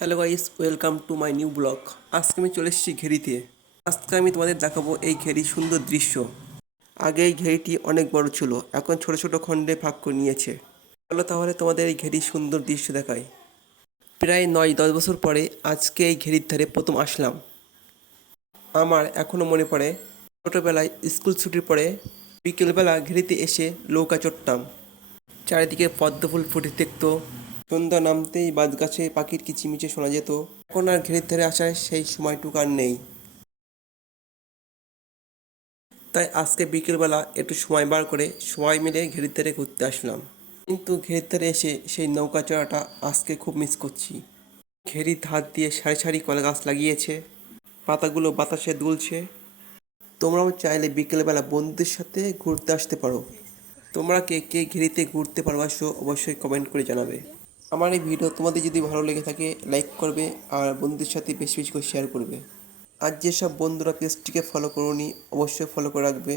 Hello guys, welcome to my new blog. আজকে আমি চলে এসেছি ঘেরিতে। আজকে আমি তোমাদের দেখাবো এই ঘেরির সুন্দর দৃশ্য। আগে এই ঘেরিটি অনেক বড় ছিল, এখন ছোট ছোট খণ্ডে ভাগ করে নিয়েছে। চলো তাহলে তোমাদের এই ঘেরির সুন্দর দৃশ্য দেখাই। প্রায় 9-10 বছর পরে আজকে এই ঘেরির ধারে প্রথম আসলাম। আমার এখনও মনে পড়ে, ছোটোবেলায় স্কুল ছুটির পরে বিকেলবেলা ঘেরিতে এসে নৌকা চড়তাম। চারিদিকে পদ্ম ফুল ফুটে থাকতো, সন্ধ্যা নামতেই বাজগাছে পাখির কিচিমিচি শোনা যেত। এখন আর ঘেরির ধারে আসার সেই সময়টুকু আর নেই। তাই আজকে বিকেলবেলা একটু সময় বার করে সবাই মিলে ঘেরির ধারে ঘুরতে আসলাম। কিন্তু ঘেরির ধারে এসে সেই নৌকা চড়াটা আজকে খুব মিস করছি। ঘেরির ধার দিয়ে সারি সারি কলা গাছ লাগিয়েছে, পাতাগুলো বাতাসে দুলছে। তোমরাও চাইলে বিকেলবেলা বন্ধুদের সাথে ঘুরতে আসতে পারো। তোমরা কে কে ঘেরিতে ঘুরতে ভালোবাসো অবশ্যই কমেন্ট করে জানাবে। আমার এই ভিডিও তোমাদের যদি ভালো লেগে থাকে লাইক করবে, আর বন্ধুদের সাথে বেশি বেশি করে শেয়ার করবে। আর যেসব বন্ধুরা পেজটিকে ফলো করোনি অবশ্যই ফলো করে রাখবে।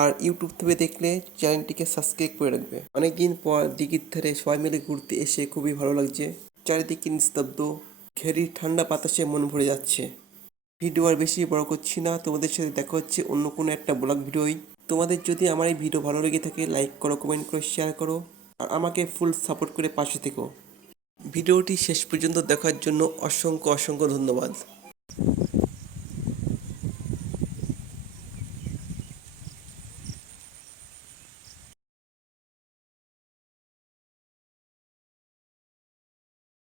আর ইউটিউব থেকে দেখলে চ্যানেলটিকে সাবস্ক্রাইব করে রাখবে। অনেকদিন পর দিঘির ধারে সবাই মিলে ঘুরতে এসে খুবই ভালো লাগছে। চারিদিকে নিস্তব্ধ, ঘেরির ঠান্ডা বাতাসে মন ভরে যাচ্ছে। ভিডিও আর বেশি বড় করছি না, তোমাদের সাথে দেখা হচ্ছে অন্য কোনো একটা ব্লগ ভিডিওই। তোমাদের যদি আমার এই ভিডিও ভালো লেগে থাকে লাইক করো, কমেন্ট করো, শেয়ার করো, আর আমাকে ফুল সাপোর্ট করে পাশে থেকো। ভিডিওটি শেষ পর্যন্ত দেখার জন্য অসংখ্য অসংখ্য ধন্যবাদ।